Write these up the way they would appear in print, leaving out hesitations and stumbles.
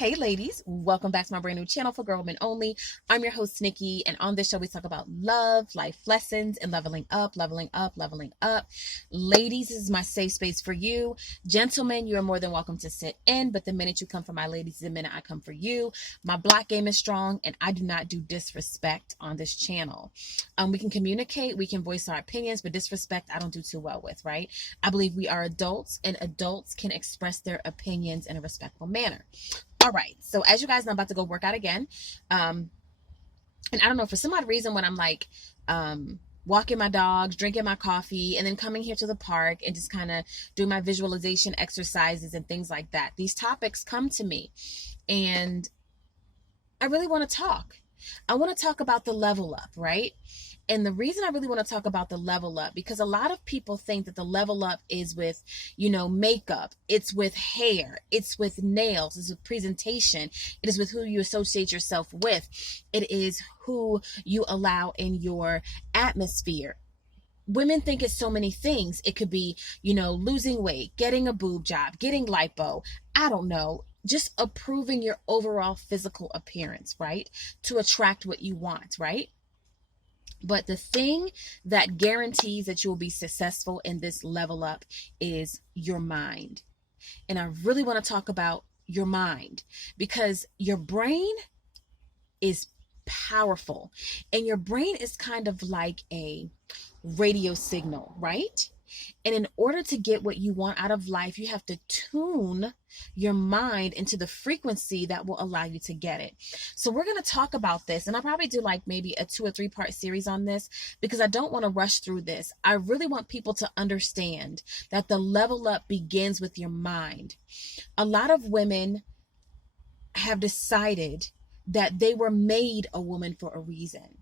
Hey ladies, welcome back to my brand new channel for Girl Women Only. I'm your host Nikki, and on this show we talk about love, life lessons, and leveling up, leveling up, leveling up. Ladies, this is my safe space for you. Gentlemen, you are more than welcome to sit in, but the minute you come for my ladies, the minute I come for you. My block game is strong, and I do not do disrespect on this channel. We can communicate, we can voice our opinions, but disrespect I don't do too well with, right? I believe we are adults, and adults can express their opinions in a respectful manner. All right. So as you guys know, I'm about to go work out again. And I don't know, for some odd reason, when I'm like walking my dogs, drinking my coffee, and then coming here to the park and just kind of doing my visualization exercises and things like that, these topics come to me. And I really want to talk. I want to talk about the level up, right? And the reason I really want to talk about the level up, because a lot of people think that the level up is with, makeup, it's with hair, it's with nails, it's with presentation, it is with who you associate yourself with, it is who you allow in your atmosphere. Women think it's so many things. It could be, losing weight, getting a boob job, getting lipo, I don't know, just approving your overall physical appearance, right? To attract what you want, right? But the thing that guarantees that you will be successful in this level up is your mind. And I really want to talk about your mind, because your brain is powerful, and your brain is kind of like a radio signal, right? And in order to get what you want out of life, you have to tune your mind into the frequency that will allow you to get it. So we're going to talk about this, and I'll probably do like maybe a 2 or 3 part series on this, because I don't want to rush through this. I really want people to understand that the level up begins with your mind. A lot of women have decided that they were made a woman for a reason.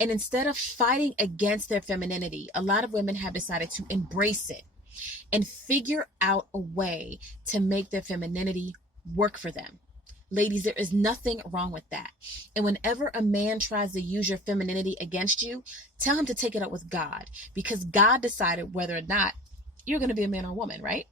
And instead of fighting against their femininity, a lot of women have decided to embrace it and figure out a way to make their femininity work for them. Ladies, there is nothing wrong with that. And whenever a man tries to use your femininity against you, tell him to take it up with God, because God decided whether or not you're going to be a man or a woman, right?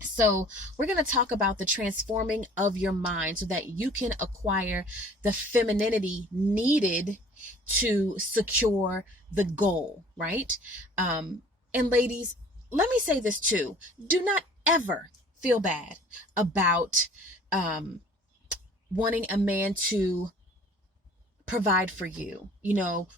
So we're going to talk about the transforming of your mind so that you can acquire the femininity needed to secure the goal, right? And ladies, let me say this too. Do not ever feel bad about wanting a man to provide for you,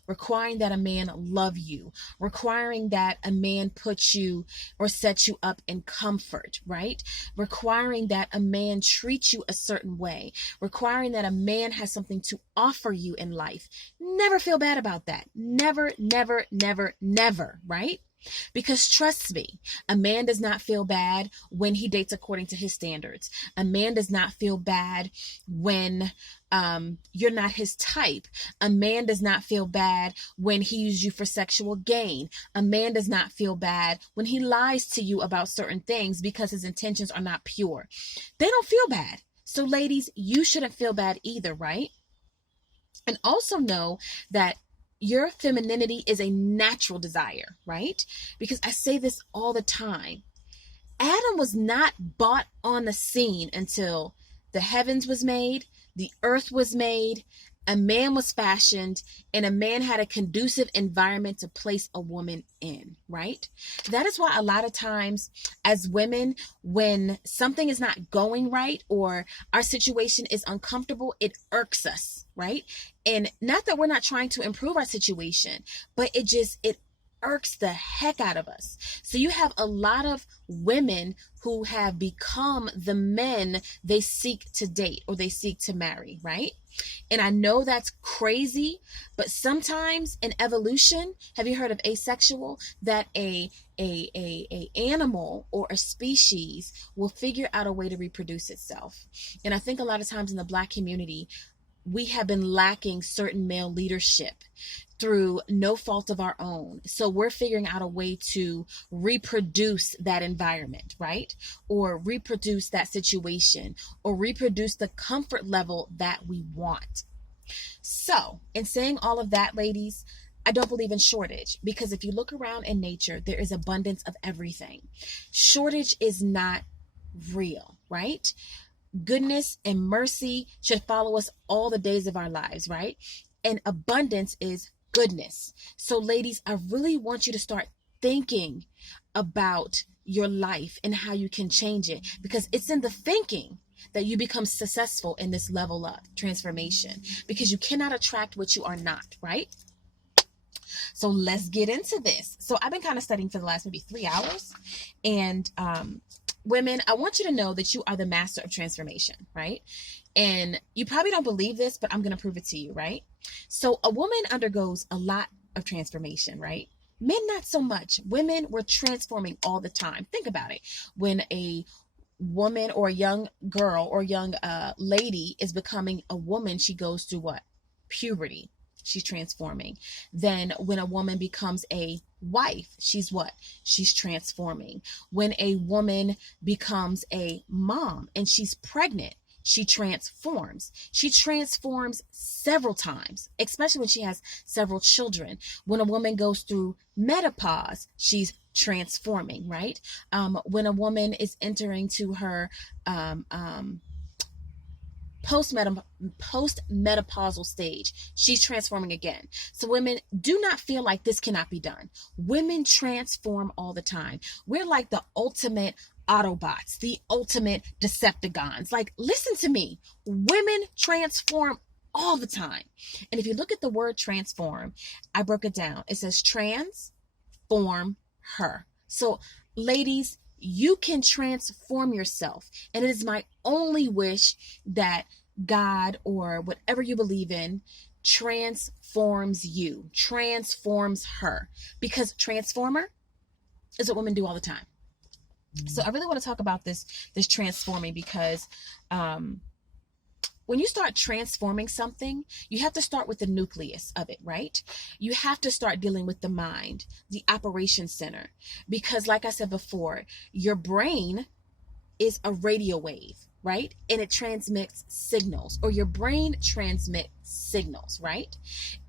requiring that a man love you, requiring that a man put you or set you up in comfort, right? Requiring that a man treat you a certain way, requiring that a man has something to offer you in life. Never feel bad about that. Never, never, never, never, right? Because trust me, a man does not feel bad when he dates according to his standards. A man does not feel bad when you're not his type. A man does not feel bad when he uses you for sexual gain. A man does not feel bad when he lies to you about certain things because his intentions are not pure. They don't feel bad. So ladies, you shouldn't feel bad either, right? And also know that your femininity is a natural desire, right? Because I say this all the time. Adam was not brought on the scene until the heavens was made, the earth was made, a man was fashioned, and a man had a conducive environment to place a woman in, right? That is why a lot of times as women, when something is not going right or our situation is uncomfortable, it irks us, right? And not that we're not trying to improve our situation, but it irks the heck out of us. So you have a lot of women who have become the men they seek to date or they seek to marry, right? And I know that's crazy, but sometimes in evolution, have you heard of asexual? That a animal or a species will figure out a way to reproduce itself. And I think a lot of times in the Black community, we have been lacking certain male leadership through no fault of our own. So we're figuring out a way to reproduce that environment, right? Or reproduce that situation, or reproduce the comfort level that we want. So in saying all of that, ladies, I don't believe in shortage, because if you look around in nature, there is abundance of everything. Shortage is not real, right? Goodness and mercy should follow us all the days of our lives, right? And abundance is goodness. So, ladies, I really want you to start thinking about your life and how you can change it, because it's in the thinking that you become successful in this level up transformation, because you cannot attract what you are not, right? So let's get into this. So I've been kind of studying for the last maybe 3 hours, and women, I want you to know that you are the master of transformation, right? And you probably don't believe this, but I'm going to prove it to you, right? So a woman undergoes a lot of transformation, right? Men, not so much. Women, we're transforming all the time. Think about it. When a woman or a young girl or young lady is becoming a woman, she goes through what? Puberty. She's transforming. Then when a woman becomes a wife, she's what? She's transforming. When a woman becomes a mom and she's pregnant, she transforms. She transforms several times, especially when she has several children. When a woman goes through menopause, she's transforming, right? When a woman is entering to her post-menopausal stage, she's transforming again. So women, do not feel like this cannot be done. Women transform all the time. We're like the ultimate Autobots, the ultimate Decepticons. Like, listen to me. Women transform all the time. And if you look at the word transform, I broke it down. It says transform her. So ladies, you can transform yourself. And it is my only wish that God, or whatever you believe in, transforms you, transforms her. Because transformer is what women do all the time. So I really want to talk about this transforming, because when you start transforming something, you have to start with the nucleus of it, right? You have to start dealing with the mind, the operation center, because like I said before, your brain is a radio wave, right? And it transmits signals, or your brain transmits signals, right?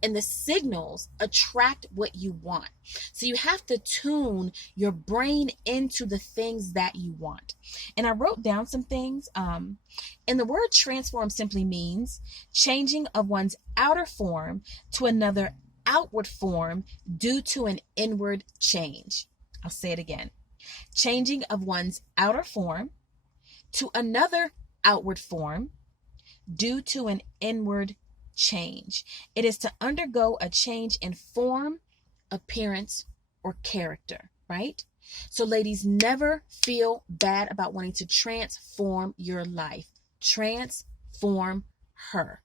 And the signals attract what you want. So you have to tune your brain into the things that you want. And I wrote down some things. And the word transform simply means changing of one's outer form to another outward form due to an inward change. I'll say it again. Changing of one's outer form to another outward form due to an inward change. It is to undergo a change in form, appearance, or character, right? So ladies, never feel bad about wanting to transform your life. Transform her.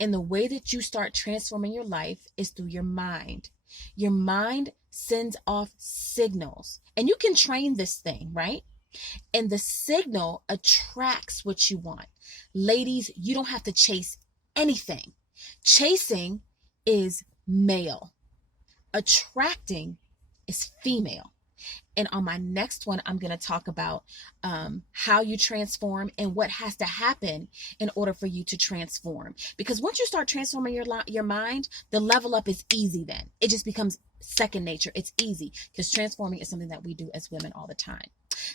And the way that you start transforming your life is through your mind. Your mind sends off signals, and you can train this thing, right? And the signal attracts what you want. Ladies, you don't have to chase anything. Chasing is male. Attracting is female. And on my next one, I'm going to talk about how you transform and what has to happen in order for you to transform. Because once you start transforming your mind, the level up is easy then. It just becomes second nature. It's easy, because transforming is something that we do as women all the time.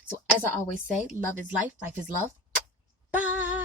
So as I always say, love is life. Life is love. Bye.